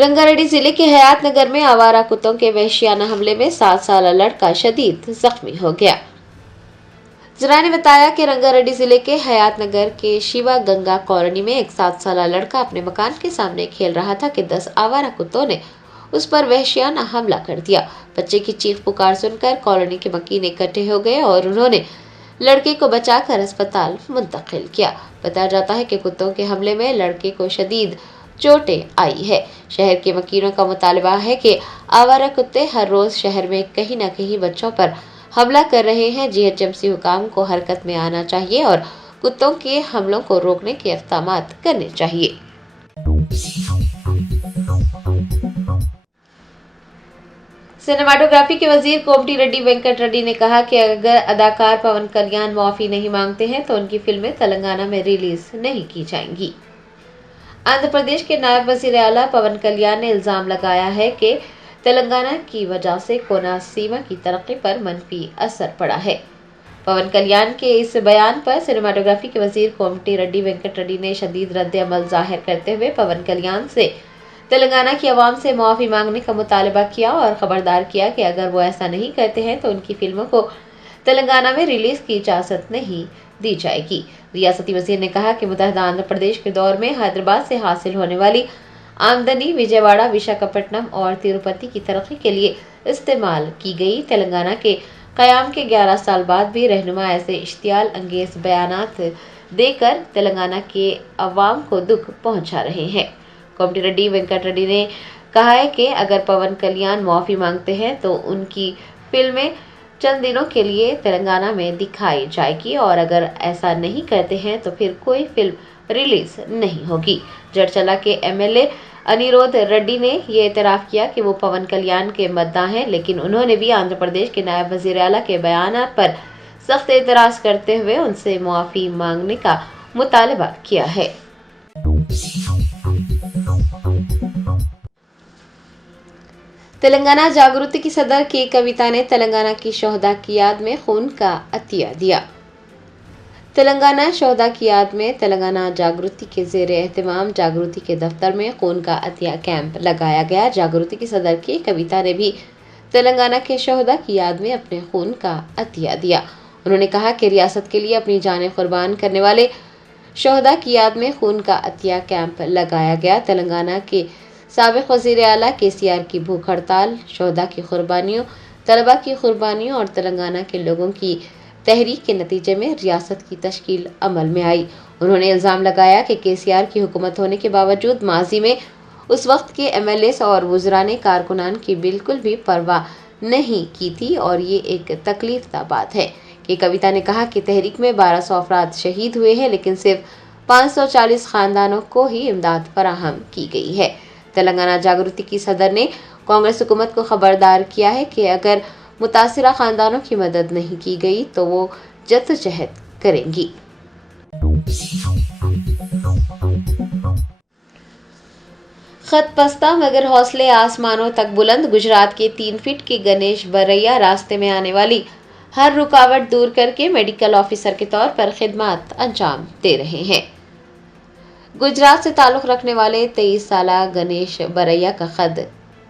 रंगारेड्डी जिले के हयात नगर में आवारा कुत्तों के वहशियाना हमले में 7 साल लड़का शदीद जख्मी हो गया। जरा ने बताया कि रंगारेड्डी जिले के हयात नगर के शिवा गंगा कॉलोनी में एक 7 साल लड़का अपने मकान के सामने खेल रहा था कि 10 आवारा कुत्तों ने उस पर वहशियाना हमला कर दिया। बच्चे की चीख पुकार सुनकर कॉलोनी के मकीन इकट्ठे हो गए और उन्होंने लड़के को बचाकर अस्पताल मुंतकिल किया। बताया जाता है कि कुत्तों के हमले में लड़के को शदीद चोटें आई है। शहर के वकीलों का मुतालबा है कि आवारा कुत्ते हर रोज शहर में कहीं न कहीं बच्चों पर हमला कर रहे हैं। जीएचएमसी हुकाम को हरकत में आना चाहिए और कुत्तों के हमलों को रोकने के इक़दामात करने चाहिए। सिनेमाटोग्राफी के वजीर कोमटी रेड्डी वेंकट रेड्डी ने कहा कि अगर अदाकार पवन कल्याण माफी नहीं मांगते हैं तो उनकी फिल्में तेलंगाना में रिलीज नहीं की जाएंगी। आंध्र प्रदेश के नायब वजीर आला पवन कल्याण ने इल्जाम लगाया है कि तेलंगाना की वजह से कोनसीमा की तरक्की पर मनफी असर पड़ा है। पवन कल्याण के इस बयान पर सिनेमाटोग्राफी के वजीर कोमटी रेड्डी वेंकट रेड्डी ने शदीद रद्द अमल जाहिर करते हुए पवन कल्याण से तेलंगाना की आवाम से माफी मांगने का मुतालबा किया और खबरदार किया कि अगर वो ऐसा नहीं करते हैं तो उनकी फिल्मों को तेलंगाना में रिलीज की इजाजत नहीं दी जाएगी। रियासती वजीर ने कहा कि मुत्तहिदा आंध्र प्रदेश के दौर में हैदराबाद से हासिल होने वाली आमदनी विजयवाड़ा, विशाखापट्टनम और तिरुपति की तरक्की के लिए इस्तेमाल की गई। तेलंगाना के क़याम के 11 साल बाद भी रहनुमा ऐसे इश्तियाल अंगेज बयानात देकर तेलंगाना के अवाम को दुख पहुंचा रहे हैं। कोमटी रेड्डी वेंकट रेड्डी ने कहा है कि अगर पवन कल्याण माफी मांगते हैं तो उनकी फिल्में चंद दिनों के लिए तेलंगाना में दिखाई जाएगी और अगर ऐसा नहीं करते हैं तो फिर कोई फिल्म रिलीज नहीं होगी। जड़चला के एमएलए अनिरोध रेड्डी ने ये एतराफ़ किया कि वो पवन कल्याण के मद्दाह हैं, लेकिन उन्होंने भी आंध्र प्रदेश के नायब वज़ीर आला के बयानात पर सख्त एतराज़ करते हुए उनसे माफ़ी मांगने का मुतालबा किया है। तेलंगाना जागृति की सदर के कविता ने तेलंगाना की शोहदा की याद में खून का अतिया दिया। तेलंगाना शोहदा की याद में तेलंगाना जागृति के ज़ेरे एहतमाम जागृति के दफ्तर में खून का अतिया कैंप लगाया गया। जागृति की सदर की कविता ने भी तेलंगाना के शोहदा की याद में अपने खून का अतिया दिया। उन्होंने कहा कि रियासत के लिए अपनी जानें कुर्बान करने वाले शोहदा की याद में खून का अतिया कैंप लगाया गया। तेलंगाना के साबिक़ वज़ीर आला केसीआर की भूख हड़ताल, शोहदा की कुर्बानियों, तलबा की कुर्बानियों और तेलंगाना के लोगों की तहरीक के नतीजे में रियासत की तश्कील अमल में आई। उन्होंने इल्ज़ाम लगाया कि केसीआर की हुकूमत होने के बावजूद माजी में उस वक्त के एमएलएस और वुज़रा ने कारकुनान की बिल्कुल भी परवाह नहीं की थी और ये एक तकलीफ़दा बात है कि कविता ने कहा कि तहरीक में 1200 अफराद शहीद हुए हैं, लेकिन सिर्फ 540 ख़ानदानों को ही इमदाद फराहम की गई है। तेलंगाना जागृति की सदर ने कांग्रेस हुकूमत को खबरदार किया है कि अगर मुतासिरा ख़ानदानों की मदद नहीं की गई तो वो जद्दोजहद करेंगी। खत पस्ता मगर हौसले आसमानों तक बुलंद। गुजरात के 3 फीट के गणेश बरैया रास्ते में आने वाली हर रुकावट दूर करके मेडिकल ऑफिसर के तौर पर खिदमत अंजाम दे रहे हैं। गुजरात से ताल्लुक़ रखने वाले 23 साला गणेश बरैया का कद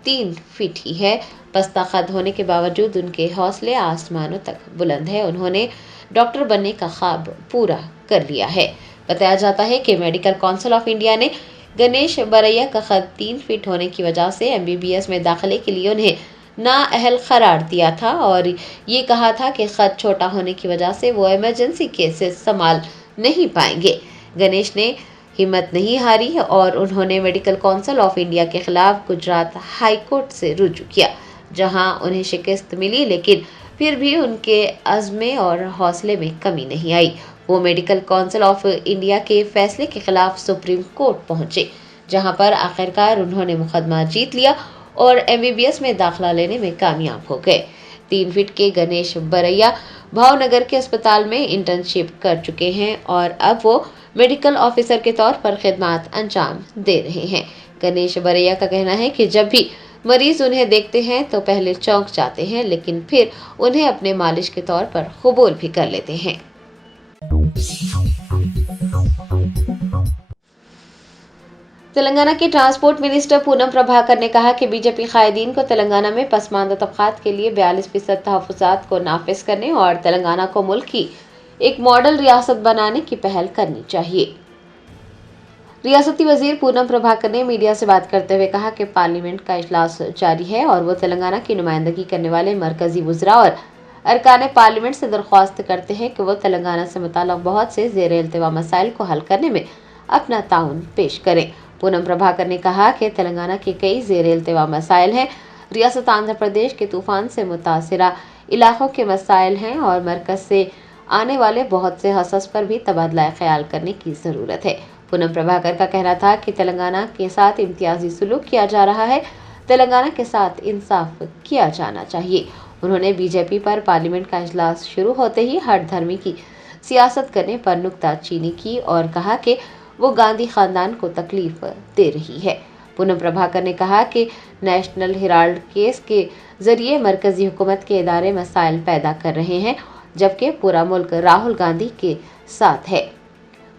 3 फीट ही है। पस्ता कद होने के बावजूद उनके हौसले आसमानों तक बुलंद है। उन्होंने डॉक्टर बनने का ख्वाब पूरा कर लिया है। बताया जाता है कि मेडिकल काउंसिल ऑफ इंडिया ने गणेश बरैया का कद 3 फीट होने की वजह से MBBS में दाखिले के लिए उन्हें नाअहल करार दिया था और ये कहा था कि कद छोटा होने की वजह से वो इमरजेंसी केसेस संभाल नहीं पाएंगे। गणेश ने हिम्मत नहीं हारी और उन्होंने मेडिकल काउंसिल ऑफ इंडिया के खिलाफ गुजरात हाई कोर्ट से रुजू किया, जहां उन्हें शिकस्त मिली, लेकिन फिर भी उनके अज़्म और हौसले में कमी नहीं आई। वो मेडिकल काउंसिल ऑफ इंडिया के फैसले के खिलाफ सुप्रीम कोर्ट पहुंचे, जहां पर आखिरकार उन्होंने मुकदमा जीत लिया और MBBS में दाखिला लेने में कामयाब हो गए। 3 फीट के गणेश बरैया भावनगर के अस्पताल में इंटर्नशिप कर चुके हैं और अब वो मेडिकल ऑफिसर के तौर पर खिदमत अंजाम दे रहे हैं। गणेश बरैया का कहना है कि जब भी मरीज उन्हें देखते हैं तो पहले चौंक जाते हैं, लेकिन फिर उन्हें अपने मालिश के तौर पर कबूल भी कर लेते हैं। تلنگانہ کے ٹرانسپورٹ منسٹر پونم پربھاکر نے کہا کہ بی جے پی قائدین کو تلنگانہ میں پسماندہ طبقات کے لیے 42% تحفظات کو نافذ کرنے اور تلنگانہ کو ملک کی ایک ماڈل ریاست بنانے کی پہل کرنی چاہیے۔ ریاستی وزیر پونم پربھاکر نے میڈیا سے بات کرتے ہوئے کہا کہ پارلیمنٹ کا اجلاس جاری ہے اور وہ تلنگانہ کی نمائندگی کرنے والے مرکزی وزراء اور ارکان پارلیمنٹ سے درخواست کرتے ہیں کہ وہ تلنگانہ سے متعلق بہت سے زیر التوا مسائل کو حل کرنے میں اپنا تعاون پیش کریں۔ پونم پربھاکر نے کہا کہ تلنگانہ کے کئی زیر التوا مسائل ہیں، ریاست آندھرا پردیش کے طوفان سے متاثرہ علاقوں کے مسائل ہیں اور مرکز سے آنے والے بہت سے حصص پر بھی تبادلہ خیال کرنے کی ضرورت ہے۔ پونم پربھاکر کا کہنا تھا کہ تلنگانہ کے ساتھ امتیازی سلوک کیا جا رہا ہے، تلنگانہ کے ساتھ انصاف کیا جانا چاہیے۔ انہوں نے بی جے پی پر پارلیمنٹ کا اجلاس شروع ہوتے ہی ہر دھرمی کی سیاست کرنے پر نکتہ چینی کی اور کہا کہ وہ گاندھی خاندان کو تکلیف دے رہی ہے۔ پونم پربھاکر نے کہا کہ نیشنل ہیرالڈ کیس کے ذریعے مرکزی حکومت کے ادارے مسائل پیدا کر رہے ہیں، جبکہ پورا ملک راہل گاندھی کے ساتھ ہے۔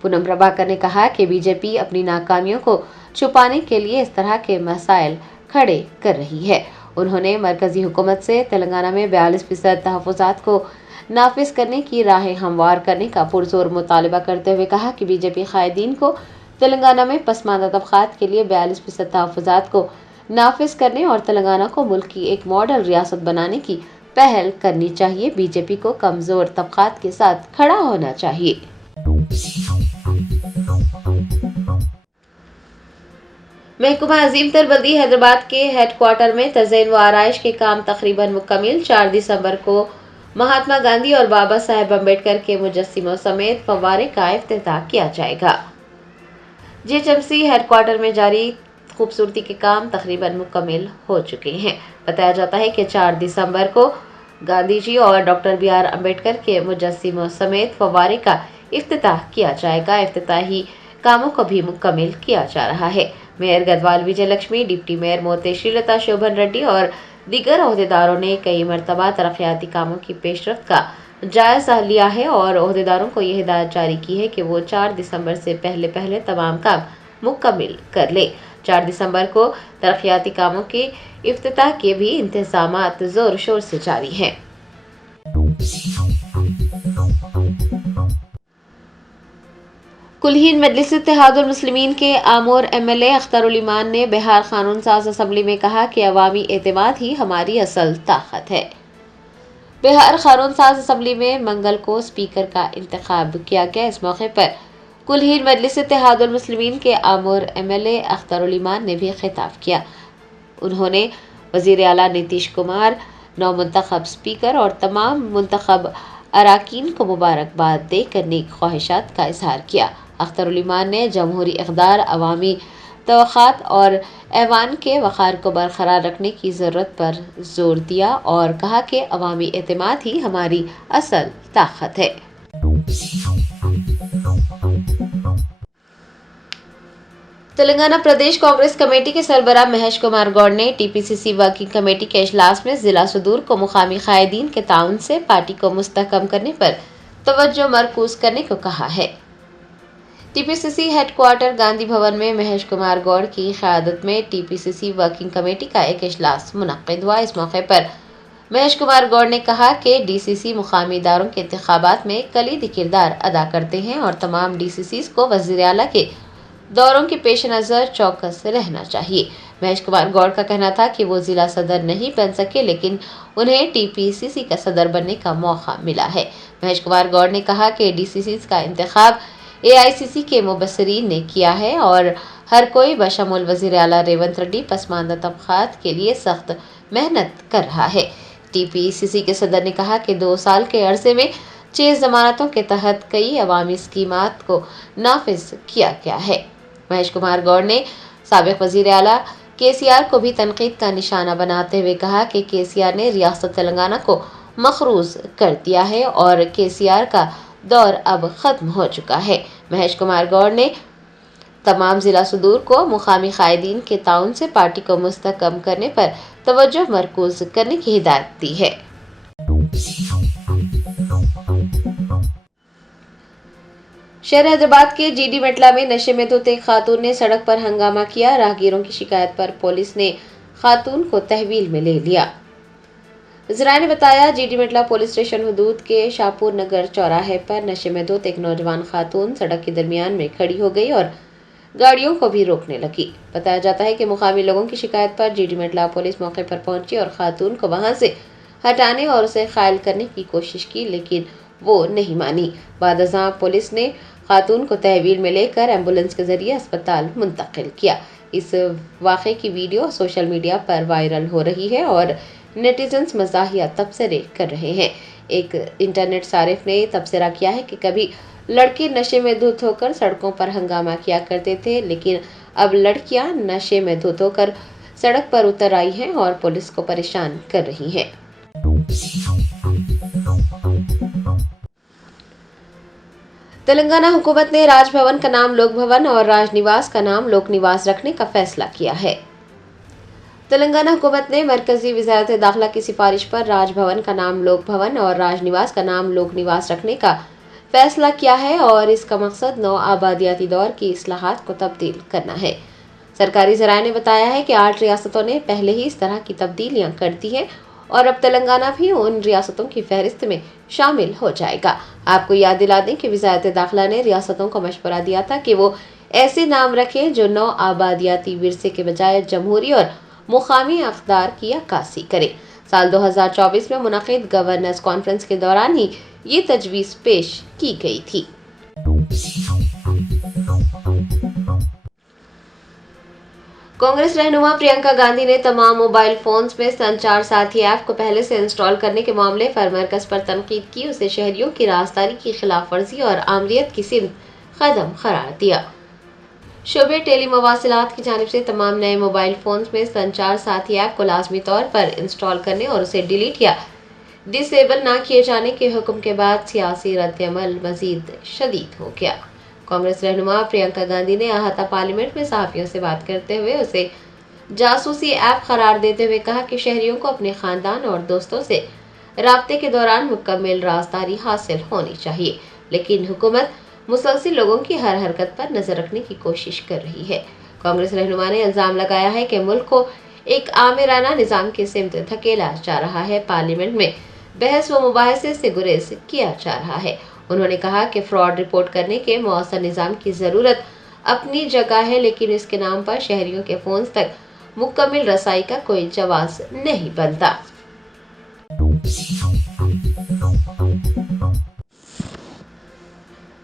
پونم پربھاکر نے کہا کہ بی جے پی اپنی ناکامیوں کو چھپانے کے لیے اس طرح کے مسائل کھڑے کر رہی ہے۔ انہوں نے مرکزی حکومت سے تلنگانہ میں 42% تحفظات کو نافذ کرنے کی راہیں ہموار کرنے کا پرزور مطالبہ کرتے ہوئے کہا کہ بی جے پی قائدین کو تلنگانہ میں پسماندہ طبقات کے لیے 42% تحفظات کو نافذ کرنے اور تلنگانہ کو ملک کی ایک ماڈل ریاست بنانے کی پہل کرنی چاہیے۔ بی جے پی کو کمزور طبقات کے ساتھ کھڑا ہونا چاہیے۔ محکمہ عظیم تر بلدی حیدرآباد کے ہیڈ کوارٹر میں تزئین و آرائش کے کام تقریباً مکمل۔ 4 دسمبر کو مہاتما گاندھی اور بابا صاحب امبیڈکر کے مجسموں سمیت فوارے کا افتتاح کیا جائے گا۔ G H M C headquarter میں جاری خوبصورتی کے کام تقریباً مکمل ہو چکے ہیں۔ بتایا جاتا ہے کہ 4 دسمبر کو گاندھی جی اور ڈاکٹر بی آر امبیڈکر کے مجسموں سمیت فوارے کا افتتاح کیا جائے گا۔ افتتاحی کاموں کو بھی مکمل کیا جا رہا ہے۔ میئر گدوال وجے لکشمی، ڈپٹی میئر موتے شری لتا شوبھن ریڈی اور دیگر عہدیداروں نے کئی مرتبہ ترقیاتی کاموں کی پیش رفت کا جائزہ لیا ہے اور عہدیداروں کو یہ ہدایت جاری کی ہے کہ وہ 4 دسمبر سے پہلے تمام کام مکمل کر لیں۔ 4 دسمبر کو ترقیاتی کاموں کے افتتاح کے بھی انتظامات زور شور سے جاری ہیں۔ کل ہند مجلس اتحاد المسلمین کے Amur M L A Akhtar الایمان نے بہار قانون ساز اسمبلی میں کہا کہ عوامی اعتماد ہی ہماری اصل طاقت ہے۔ بہار قانون ساز اسمبلی میں منگل کو اسپیکر کا انتخاب کیا گیا۔ اس موقع پر کل ہند مجلس اتحاد المسلمین کے Amur M L A Akhtar الایمان نے بھی خطاب کیا۔ انہوں نے وزیر اعلیٰ نتیش کمار، نو منتخب اسپیکر اور تمام منتخب اراکین کو مبارکباد دے کر نیک خواہشات کا اظہار کیا۔ اختر الایمان نے جمہوری اقدار، عوامی توقعات اور ایوان کے وقار کو برقرار رکھنے کی ضرورت پر زور دیا اور کہا کہ عوامی اعتماد ہی ہماری اصل طاقت ہے۔ تلنگانہ پردیش کانگریس کمیٹی کے سربراہ مہیش کمار گوڑ نے ٹی پی سی سی ورکنگ کمیٹی کے اجلاس میں ضلع صدور کو مقامی قائدین کے تعاون سے پارٹی کو مستحکم کرنے پر توجہ مرکوز کرنے کو کہا ہے۔ ٹی پی سی سی ہیڈ کوارٹر گاندھی بھون میں مہیش کمار گوڑ کی قیادت میں ٹی پی سی سی ورکنگ کمیٹی کا ایک اجلاس منعقد ہوا۔ اس موقع پر مہیش کمار گوڑ نے کہا کہ ڈی سی سی مقامی اداروں کے انتخابات میں کلیدی کردار ادا کرتے ہیں اور تمام ڈی سی سیز کو وزیر اعلیٰ کے دوروں کے پیش نظر چوکس رہنا چاہیے۔ مہیش کمار گوڑ کا کہنا تھا کہ وہ ضلع صدر نہیں بن سکے لیکن انہیں ٹی پی سی سی کا صدر بننے کا موقع ملا ہے۔ مہیش کمار گوڑ نے کہا کہ ڈی سی سیز کا انتخاب اے آئی سی سی کے مبصرین نے کیا ہے اور ہر کوئی بشمول وزیر اعلیٰ ریونت ریڈی پسماندہ طبقات کے لیے سخت محنت کر رہا ہے۔ ٹی پی سی سی کے صدر نے کہا کہ 2 سال کے عرصے میں 6 ضمانتوں کے تحت کئی عوامی اسکیمات کو نافذ کیا گیا ہے۔ مہیش کمار گوڑ نے سابق وزیر اعلیٰ کے سی آر کو بھی تنقید کا نشانہ بناتے ہوئے کہا کہ کے سی آر نے ریاست تلنگانہ کو مقروض کر دیا ہے اور کے سی آر کا دور اب ختم ہو چکا ہے۔ مہیش کمار گوڑ نے تمام ضلع صدور کو مقامی قائدین کے تعاون سے پارٹی کو مستحکم کرنے پر توجہ مرکوز کرنے کی ہدایت دی ہے۔ شہر حیدرآباد کے جی ڈی میٹلا میں نشے میں دھت ایک خاتون نے سڑک پر ہنگامہ کیا۔ راہگیروں کی شکایت پر پولیس نے خاتون کو تحویل میں لے لیا۔ ذرائع نے بتایا، جی ڈی میٹلا پولیس اسٹیشن حدود کے شاہپور نگر چوراہے پر نشے میں دھت ایک نوجوان خاتون سڑک کے درمیان میں کھڑی ہو گئی اور گاڑیوں کو بھی روکنے لگی۔ بتایا جاتا ہے کہ مقامی لوگوں کی شکایت پر جی ڈی میٹلا پولیس موقع پر پہنچی اور خاتون کو وہاں سے ہٹانے اور اسے قائل کرنے کی کوشش کی، لیکن وہ نہیں مانی۔ بعد ازاں پولیس نے خاتون کو تحویل میں لے کر ایمبولینس کے ذریعے اسپتال منتقل کیا۔ اس واقعے کی ویڈیو سوشل میڈیا پر وائرل ہو رہی ہے اور نیٹیزنز مزاحیہ تبصرے کر رہے ہیں۔ ایک انٹرنیٹ صارف نے تبصرہ کیا ہے کہ کبھی لڑکے نشے میں دھت ہو کر سڑکوں پر ہنگامہ کیا کرتے تھے، لیکن اب لڑکیاں نشے میں دھت ہو کر سڑک پر اتر آئی ہیں اور پولیس کو پریشان کر رہی ہیں۔ تلنگانہ حکومت نے راج بھون کا نام لوک بھون اور راج نواس کا نام لوک نواس رکھنے کا فیصلہ کیا ہے۔ تلنگانہ حکومت نے مرکزی وزارت داخلہ کی سفارش پر راج بھون کا نام لوک بھون اور راج نواس کا نام لوک نواس رکھنے کا فیصلہ کیا ہے اور اس کا مقصد نو آبادیاتی دور کی اصلاحات کو تبدیل کرنا ہے۔ سرکاری ذرائع نے بتایا ہے کہ 8 ریاستوں نے پہلے ہی اس طرح کی تبدیلیاں کر دی ہیں اور اب تلنگانہ بھی ان ریاستوں کی فہرست میں شامل ہو جائے گا۔ آپ کو یاد دلا دیں کہ وزارت داخلہ نے ریاستوں کو مشورہ دیا تھا کہ وہ ایسے نام رکھیں جو نو آبادیاتی ورثے کے بجائے جمہوری اور مقامی اقدار کی عکاسی کریں۔ سال 2024 میں منعقد گورننس کانفرنس کے دوران ہی یہ تجویز پیش کی گئی تھی۔ کانگریس رہنما پرینکا گاندھی نے تمام موبائل فونز میں سنچار ساتھی ایپ کو پہلے سے انسٹال کرنے کے معاملے پر مرکز پر تنقید کی۔ اسے شہریوں کی رازداری کی خلاف ورزی اور آمریت کی سمت قدم قرار دیا۔ شعبہ ٹیلی مواصلات کی جانب سے تمام نئے موبائل فونز میں سنچار ساتھی ایپ کو لازمی طور پر انسٹال کرنے اور اسے ڈیلیٹ یا ڈس ایبل نہ کیے جانے کے حکم کے بعد سیاسی رد عمل مزید شدید ہو گیا۔ کانگریس رہنما پرینکا گاندھی نے احاطہ پارلیمنٹ میں صحافیوں سے بات کرتے ہوئے اسے جاسوسی ایپ قرار دیتے ہوئے کہا کہ شہریوں کو اپنے خاندان اور دوستوں سے رابطے کے دوران مکمل رازداری حاصل ہونی چاہیے، لیکن حکومت مسلسل لوگوں کی ہر حرکت پر نظر رکھنے کی کوشش کر رہی ہے۔ کانگریس رہنما نے الزام لگایا ہے کہ ملک کو ایک آمرانہ نظام کی سمت دھکیلا جا رہا ہے۔ پارلیمنٹ میں بحث و مباحثے سے گریز کیا جا رہا ہے۔ انہوں نے کہا کہ فراڈ رپورٹ کرنے کے مؤثر نظام کی ضرورت اپنی جگہ ہے، لیکن اس کے نام پر شہریوں کے فونز تک مکمل رسائی کا کوئی جواز نہیں بنتا۔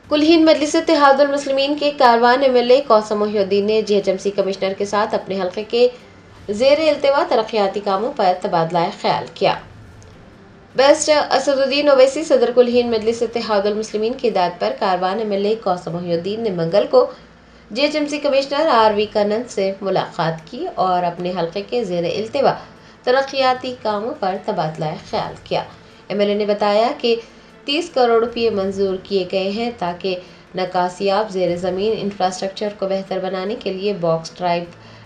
کل ہند مجلس اتحاد المسلمین کے کاروان M L A Kausar Mohiuddin نے G H M C commissioner کے ساتھ اپنے حلقے کے زیر التوا ترقیاتی کاموں پر تبادلہ خیال کیا۔ بیسٹ اسد الدین اویسی صدر کل ہند مجلس اتحاد المسلمین کی ہدایت پر کاروان M L A Kausar Mohiuddin نے منگل کو G H M C commissioner R V Kannan سے ملاقات کی اور اپنے حلقے کے زیر التوا ترقیاتی کاموں پر تبادلہ خیال کیا۔ ایم ایل اے نے بتایا کہ 30 کروڑ روپے منظور کیے گئے ہیں تاکہ نکاسیاب زیر زمین انفراسٹرکچر کو بہتر بنانے کے لیے باکس ڈرائیو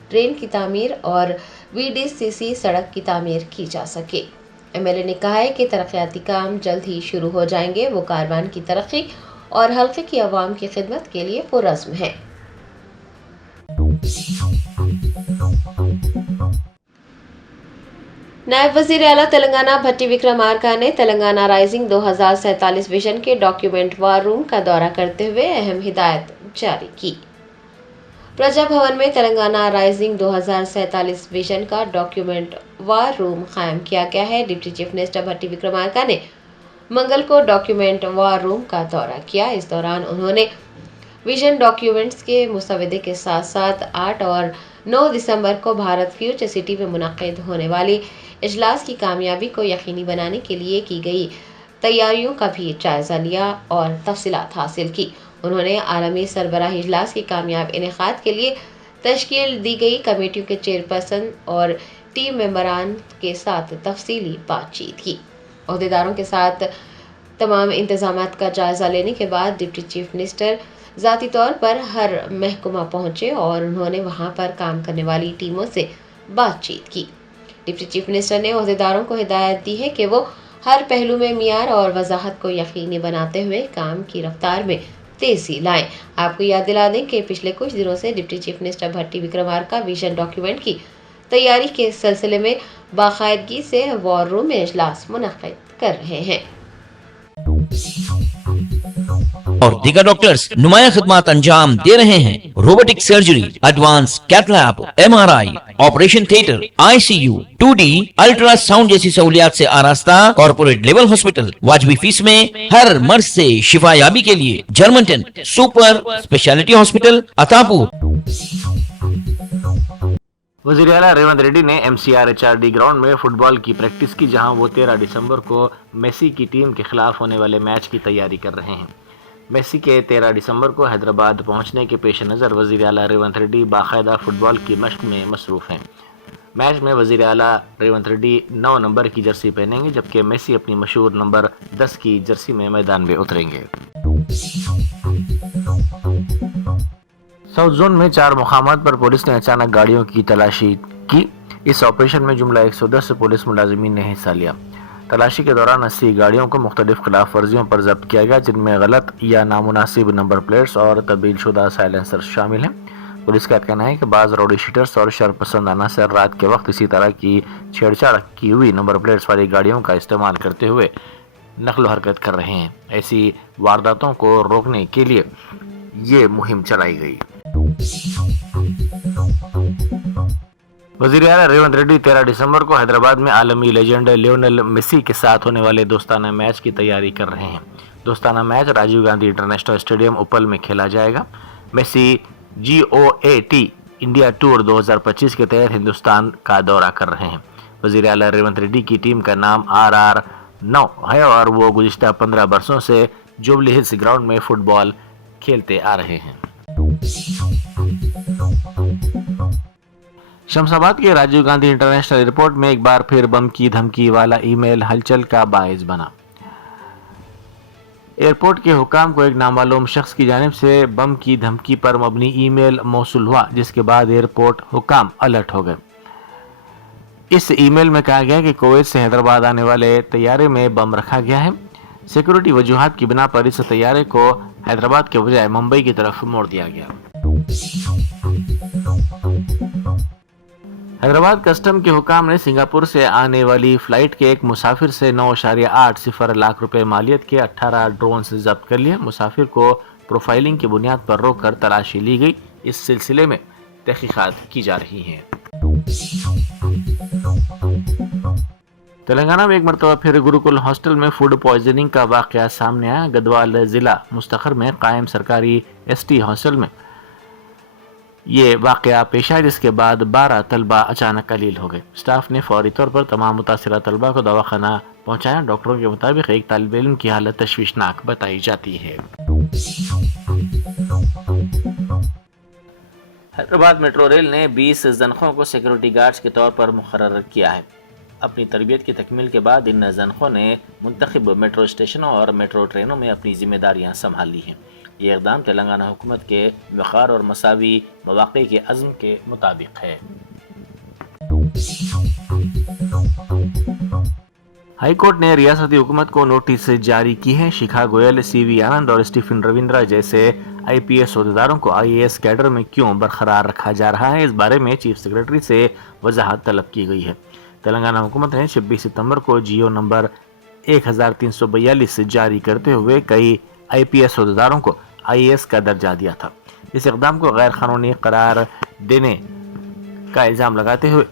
ڈرین کی تعمیر اور وی ڈی سی سی سڑک کی تعمیر کی جا سکے۔ ایم ایل اے نے کہا ہے کہ ترقیاتی کام جلد ہی شروع ہو جائیں گے۔ وہ کاروان کی ترقی اور حلقے کی عوام کی خدمت کے لیے پرعزم ہیں۔ نائب وزیر اعلیٰ تلنگانہ بھٹی وکرمارکا نے تلنگانہ رائزنگ 2047 ویژن کے ڈاکیومنٹ وار روم کا دورہ کرتے ہوئے اہم ہدایت جاری کی۔ پرجا بھون میں تلنگانہ رائزنگ 2047 ویژن کا ڈاکیومنٹ وار روم قائم کیا گیا ہے۔ ڈپٹی چیف منسٹر بھٹی وکرمارکا نے منگل کو ڈاکیومنٹ وار روم کا دورہ کیا۔ اس دوران انہوں نے ویژن ڈاکیومنٹس کے مسودے کے ساتھ ساتھ 8 اور 9 دسمبر کو بھارت فیوچر سٹی میں منعقد ہونے والی اجلاس کی کامیابی کو یقینی بنانے کے لیے کی گئی تیاریوں کا بھی جائزہ لیا اور تفصیلات حاصل کی۔ انہوں نے عالمی سربراہی اجلاس کے کامیاب انعقاد کے لیے تشکیل دی گئی کمیٹیوں کے چیئرپرسن اور ٹیم ممبران کے ساتھ تفصیلی بات چیت کی۔ عہدیداروں کے ساتھ تمام انتظامات کا جائزہ لینے کے بعد ڈپٹی چیف منسٹر ذاتی طور پر ہر محکمہ پہنچے اور انہوں نے وہاں پر کام کرنے والی ٹیموں سے بات چیت کی۔ ڈپٹی چیف منسٹر نے عہدیداروں کو ہدایت دی ہے کہ وہ ہر پہلو میں معیار اور وضاحت کو یقینی بناتے ہوئے کام کی رفتار میں तेजी लाएं। आपको याद दिला दें कि पिछले कुछ दिनों से डिप्टी चीफ मिनिस्टर भट्टी विक्रमार्का विजन डॉक्यूमेंट की तैयारी के सिलसिले में बाकायदगी से वॉर रूम में इजलास मुनक्किद कर रहे हैं और दीगर डॉक्टर्स नुमाया खिदमत अंजाम दे रहे हैं। Robotic surgery, advance cath lab, MRI, operation theatre, ICU, 2D ultrasound जैसी सहूलियात से आरास्ता कॉर्पोरेट लेवल हॉस्पिटल। वाजबी फीस में हर मर्ज से शिफायाबी के लिए Germanten super speciality hospital Attapur. वज़ीर आला रेवंत रेड्डी ने MCR HRD ग्राउंड में फुटबॉल की प्रैक्टिस की, जहां वो 13 दिसंबर को मेसी की टीम के खिलाफ होने वाले मैच की तैयारी कर रहे हैं। मेसी के 13 दिसंबर को हैदराबाद पहुंचने के पेश नज़र वज़ीर आला रेवंत रेड्डी बाकायदा फुटबॉल की मशक में मसरूफ़ हैं। मैच में वज़ीर आला रेवंत रेड्डी 9 नंबर की जर्सी पहनेंगे, जबकि मेसी अपनी मशहूर नंबर 10 की जर्सी में मैदान में उतरेंगे। साउथ जोन में 4 मुकामात पर पुलिस ने अचानक गाड़ियों की तलाशी की। इस ऑपरेशन में जुमला 110 पुलिस मुलाजिमीन ने हिस्सा लिया। तलाशी के दौरान 80 गाड़ियों को मुख्तलिफ खिलाफ वर्जियों पर जब्त किया गया, जिनमें गलत या नामुनासिब नंबर प्लेट्स और तब्दील शुदा साइलेंसर शामिल हैं। पुलिस का कहना है कि बाज़ रोडी शीटर्स और शरपसंद अनासर रात के वक्त इसी तरह की छेड़छाड़ की हुई नंबर प्लेट्स वाली गाड़ियों का इस्तेमाल करते हुए नकल हरकत कर रहे हैं। ऐसी वारदातों को रोकने के लिए ये मुहिम चलाई गई। वज़ीर आला रेवंत रेड्डी 13 दिसंबर को हैदराबाद में आलमी लेजेंड लियोनेल मेसी के साथ होने वाले दोस्ताना मैच की तैयारी कर रहे हैं। दोस्ताना match Rajiv Gandhi international stadium Uppal में खेला जाएगा। मेसी GOAT इंडिया टूर 2025 के तहत हिंदुस्तान का दौरा कर रहे हैं। वज़ीर आला रेवंत रेड्डी की टीम का नाम RR9 है और वो गुज़िश्ता 15 बरसों से जुबली हिल्स ग्राउंड में फुटबॉल खेलते आ रहे हैं। शमशाबाद के राजीव गांधी इंटरनेशनल एयरपोर्ट में एक बार फिर बम की धमकी वाला ईमेल हलचल का बाइस बना। एयरपोर्ट के हुकाम को एक नामालूम शख्स की जानिब से बम की धमकी पर मबनी ईमेल मौसूल हुआ, जिसके बाद एयरपोर्ट हुकाम अलर्ट हो गए। इस ईमेल में कहा गया कि कुवैत से हैदराबाद आने वाले तैयारे में बम रखा गया है। सिक्योरिटी वजूहात की बिना पर इस तैयारे को हैदराबाद के बजाय मुंबई की तरफ मोड़ दिया गया। हैदराबाद कस्टम के हुकाम ने सिंगापुर से आने वाली फ्लाइट के एक मुसाफिर से 9.80 लाख रुपए मालियत के 18 ड्रोन से जब्त कर लिए। मुसाफिर को प्रोफाइलिंग की बुनियाद पर रोककर तलाशी ली गई। इस सिलसिले में तहकीकात की जा रही हैं। तेलंगाना में एक मरतबा फिर गुरुकुल हॉस्टल में फूड पॉइजनिंग का वाकया सामने आया। गदवाल जिला मुस्तखर में कायम सरकारी ST हॉस्टल में ये वाकया पेश आया, जिसके बाद 12 तलबा अचानक अलील हो गए। स्टाफ ने फौरी तौर पर तमाम मुतासिरा तलबा को दवाखाना पहुंचाया। डॉक्टरों के मुताबिक एक तालिब इल्म की हालत तशवीशनाक बताई जाती है। हैदराबाद मेट्रो रेल ने 20 जन्खों को सिक्योरिटी गार्ड्स के तौर पर मुकर्रर किया है। अपनी तरबियत की तकमील के बाद इन जन्खों ने मुंतखब मेट्रो स्टेशनों और मेट्रो ट्रेनों में अपनी जिम्मेदारियां संभाल ली हैं। ये इक़दाम तेलंगाना हुकूमत के वक़ार और मसावी मौक़े के अज़्म के मुताबिक है। हाई कोर्ट ने रियासती हुकूमत को नोटिस जारी की है। शिखा गोयल, CV आनंद और स्टीफन रविंद्रा जैसे IPS अहदेदारों को IAS कैडर में क्यों बरकरार रखा जा रहा है, इस बारे में चीफ सेक्रेटरी से वजाहत तलब की गई है। तेलंगाना हुकूमत ने 26 सितंबर को GO नंबर 1342 जारी करते हुए कई IPS अहदेदारों को IAS का दर्जा दिया था। इस इक़दाम को गैर कानूनी करार देने का इल्ज़ाम लगाते हुए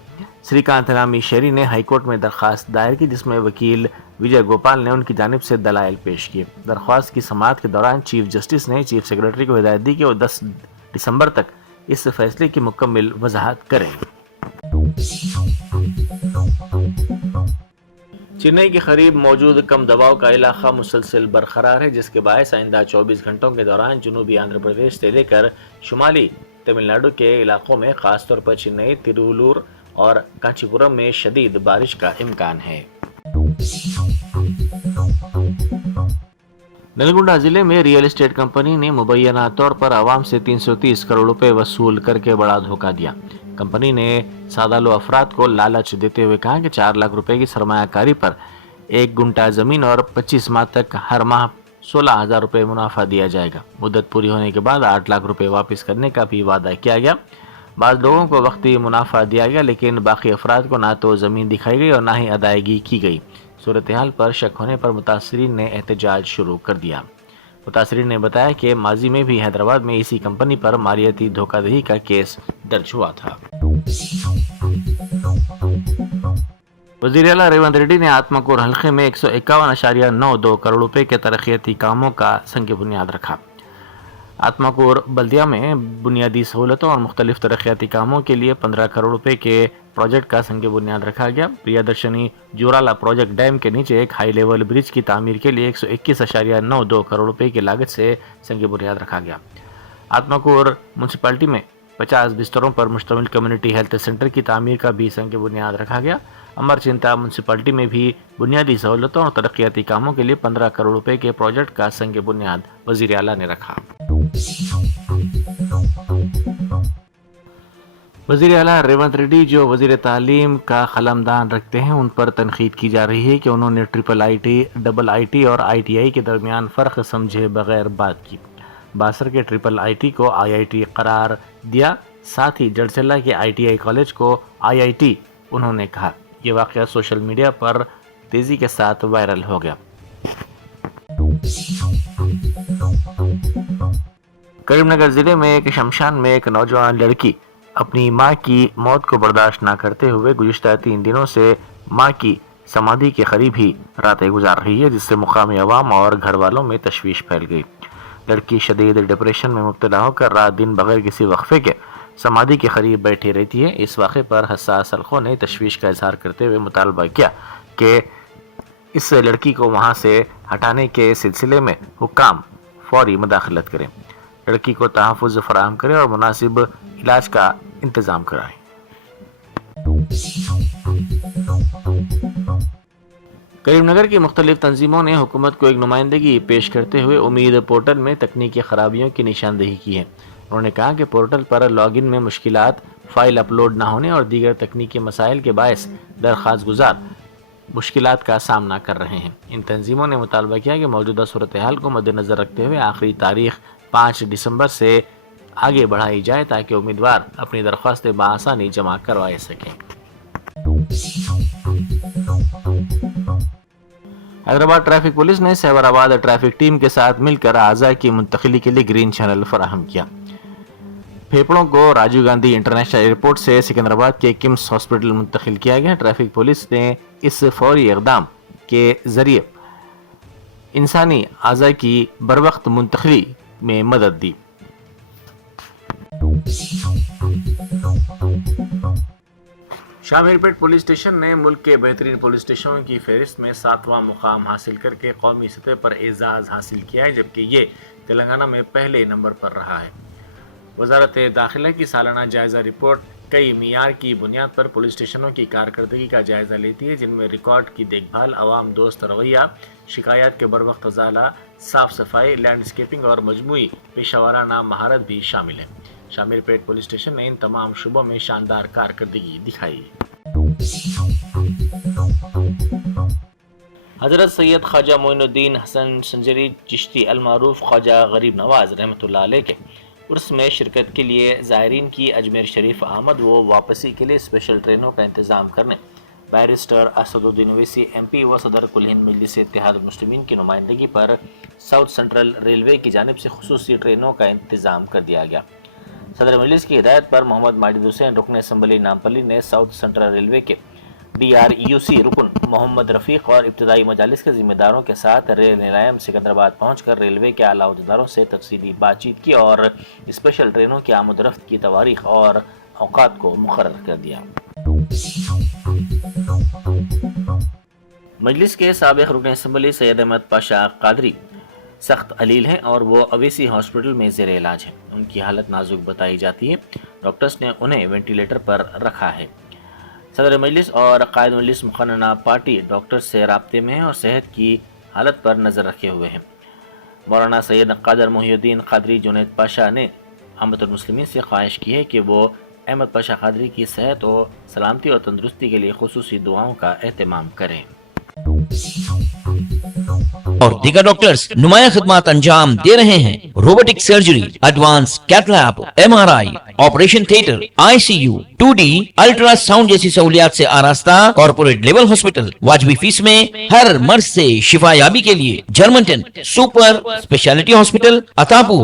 श्रीकांत नामी शहरी ने हाईकोर्ट में दरख्वास्त दायर की, जिसमें वकील विजय गोपाल ने उनकी जानिब से दलाइल पेश किए। दरख्वास्त की समाअत के दौरान चीफ जस्टिस ने चीफ सेक्रेटरी को हिदायत दी कि वो 10 दिसंबर तक इस फैसले की मुकम्मल वजाहत करें। चेन्नई के करीब मौजूद कम दबाव का इलाका मुसलसल बरकरार है, जिसके बायस आइंदा 24 घंटों के दौरान जनूबी आंध्र प्रदेश से लेकर शुमाली तमिलनाडु के इलाकों में खासतौर पर चेन्नई, तिरुवल्लूर और कांचीपुरम में शदीद बारिश का इम्कान है। नलगुंडा जिले में रियल एस्टेट कंपनी ने मुबैना तौर पर आवाम से 330 करोड़ रुपए वसूल करके बड़ा धोखा दिया। कंपनी ने सादालो अफराद को लालच देते हुए कहा कि 4 लाख रुपए की सरमायाकारी पर 1 गुंटा जमीन और 25 माह तक हर माह 16,000 रुपये मुनाफा दिया जाएगा। मुद्दत पूरी होने के बाद 8 लाख रुपये वापस करने का भी वादा किया गया। बाद लोगों को वक्ती मुनाफा दिया गया, लेकिन बाकी अफराद को ना तो ज़मीन दिखाई गई और ना ही अदायगी की गई। सूरत हाल पर शक होने पर मुतासरीन ने एहतजाज शुरू कर दिया। मुतासरीन ने बताया कि माजी में भी हैदराबाद में इसी कंपनी पर मालियाती धोखाधड़ी का केस दर्ज हुआ था। वज़ीर आला रेवंत रेड्डी ने आत्माकूर हल्के में 151.92 करोड़ रुपए के तरक्याती कामों का संग बुनियाद रखा। आत्माकूर बल्दिया में बुनियादी सहूलतों और मुख्तलिफ तरक्याती कामों के लिए 15 करोड़ रुपए के प्रोजेक्ट का संग बुनियाद रखा गया। प्रियदर्शनी जोराला प्रोजेक्ट डैम के नीचे एक हाई लेवल ब्रिज की तामीर के लिए 121.92 करोड़ रुपए की लागत से संग बुनियाद रखा गया। आत्माकूर म्यूनसिपालिटी में 50 बिस्तरों पर मुश्तमिल कम्युनिटी हेल्थ सेंटर की तामीर का भी संग बुनियाद रखा गया। अमरचिंता म्यूनसिपालिटी में भी बुनियादी सहूलतों और तरक्याती कामों के लिए 15 करोड़ रुपए के प्रोजेक्ट का संग बुनियाद वज़ीर आला ने रखा। वज़ीर आला रेवंत रेड्डी जो वज़ीर तालीम का कलमदान रखते हैं, उन पर तनकीद की जा रही है कि उन्होंने ट्रिपल IT, डबल IT और ITI के दरमियान फ़र्क समझे बगैर बात की। बासर के ट्रिपल IT को IIT करार दिया, साथ ही जड़सेला के ITI कॉलेज को IIT उन्होंने कहा। ये वाक़या सोशल मीडिया पर तेज़ी के साथ वायरल हो गया। करीमनगर ज़िले में एक शमशान में एक नौजवान लड़की अपनी मां की मौत को बर्दाश्त न करते हुए गुज़िश्ता 3 दिनों से मां की समाधि के करीब ही रातें गुजार रही है, जिससे मुकामी अवाम और घर वालों में तशवीश फैल गई। लड़की शदीद डिप्रेशन में मुब्तला होकर रात दिन बगैर किसी वक्फे के समाधि के करीब बैठी रहती है। इस वाक़े पर हसास हलकों ने तशवीश का इजहार करते हुए मुतालबा किया कि इस लड़की को वहाँ से हटाने के सिलसिले में हुक्काम फौरी मुदाखलत करें, लड़की को तहफ़्फ़ुज़ फराहम करें और मुनासिब इलाज का इंतज़ाम कराएं। करीमनगर की मुख्तलिफ तंजीमों ने हुकूमत को एक नुमाइंदगी पेश करते हुए उम्मीद पोर्टल में तकनीकी खराबियों की निशानदेही की है। उन्होंने कहा कि पोर्टल पर लॉगिन में मुश्किलात, फ़ाइल अपलोड न होने और दीगर तकनीकी मसाइल के बायस दरख्वास्त गुजार मुश्किलात का सामना कर रहे हैं। इन तंजीमों ने मुतालबा किया कि मौजूदा सूरत हाल को मद्देनज़र रखते हुए आखिरी तारीख 5 दिसंबर से आगे बढ़ाई जाए ताकि उम्मीदवार अपनी दरख्वास्तें बआसानी जमा करवा सकें। हैदराबाद ट्रैफिक पुलिस ने सहवराबाद ट्रैफिक टीम के साथ मिलकर आज़ा की मुंतकिली के लिए ग्रीन चैनल फराहम किया। फेफड़ों को राजीव गांधी इंटरनेशनल एयरपोर्ट से सिकंदराबाद के किम्स हॉस्पिटल मुंतकिल किया गया। ट्रैफिक पुलिस ने इस फौरी इक़दाम के जरिए इंसानी आज़ा की बरवक्त मुंतकिली में मदद दी। शामीरपेट पुलिस स्टेशन ने मुल्क के बेहतरीन पुलिस स्टेशनों की फहरिस्त में 7वां मुकाम हासिल करके कौमी सतह पर एजाज़ हासिल किया है, जबकि ये तेलंगाना में पहले नंबर पर रहा है। वज़ारत दाखिला की सालाना जायज़ा रिपोर्ट कई मियार की बुनियाद पर पुलिस स्टेशनों की कारकर्दगी का जायज़ा लेती है, जिनमें रिकॉर्ड की देखभाल, अवाम दोस्त रवैया, शिकायत के बरवक्त अजाला, साफ सफाई, लैंडस्केपिंग और मजमूई पेशावराना महारत भी शामिल है। शामीरपेट पुलिस स्टेशन ने इन तमाम शुबों में शानदार कारकर्दगी दिखाई। हज़रत सैयद ख्वाजा मोइनुद्दीन हसन संजरी चिश्ती अलमारूफ ख्वाजा गरीब नवाज रहमतुल्लाह अलैह के उर्स में शिरकत के लिए ज़ायरीन की अजमेर शरीफ आमद व वापसी के लिए स्पेशल ट्रेनों का इंतज़ाम करने बैरिस्टर असदुद्दीन ओवैसी MP व सदर कुल हिंद मजलिस इत्तेहादुल मुस्लिमीन की नुमाइंदगी पर साउथ सेंट्रल रेलवे की जानिब से खुसूसी ट्रेनों का इंतज़ाम कर दिया गया। सदर मजलिस की हिदायत पर मोहम्मद माजिद हुसैन रुकन असम्बली नामपल्ली ने साउथ सेंट्रल रेलवे के DRUC रुकन मोहम्मद रफ़ीक और इब्तदाई मजालिस के ज़िम्मेदारों के साथ रेल निलायम सिकंदराबाद पहुँचकर रेलवे के आला अहदेदारों से तफसीली बातचीत की और स्पेशल ट्रेनों की आमद-रफ्त की तवारीख और औकात को मुकर्रर कर दिया। मजलिस के साबिक़ रुकन असम्बली सैयद अहमद पाशा कादरी सख्त अलील हैं और वो अवेसी हॉस्पिटल में ज़ेर इलाज हैं। उनकी हालत नाजुक बताई जाती है। डॉक्टर्स ने उन्हें वेंटिलेटर पर रखा है। सदर मजलिस और कायद मजलिस मुक़न्नना पार्टी डॉक्टर्स से राब्ते में हैं और सेहत की हालत पर नज़र रखे हुए हैं। मौलाना सैयद कादर मोहिउद्दीन कादरी जुनैद पाशा ने अम्मतुल मुस्लिमीन से ख्वाहिश की है कि वो अहमद पाशा कादरी की सेहत और सलामती और तंदुरुस्ती के लिए खुसूसी दुआओं का एहतमाम करें। اور دیگر ڈاکٹرز نمایاں خدمات انجام دے رہے ہیں۔ Robotic surgery, advance cath lab, MRI، operation theatre, ICU، 2D ultrasound جیسی سہولیات سے آراستہ کارپوریٹ لیول ہاسپٹل واجبی فیس میں ہر مرض سے شفا یابی کے لیے Germanten super speciality hospital Attapur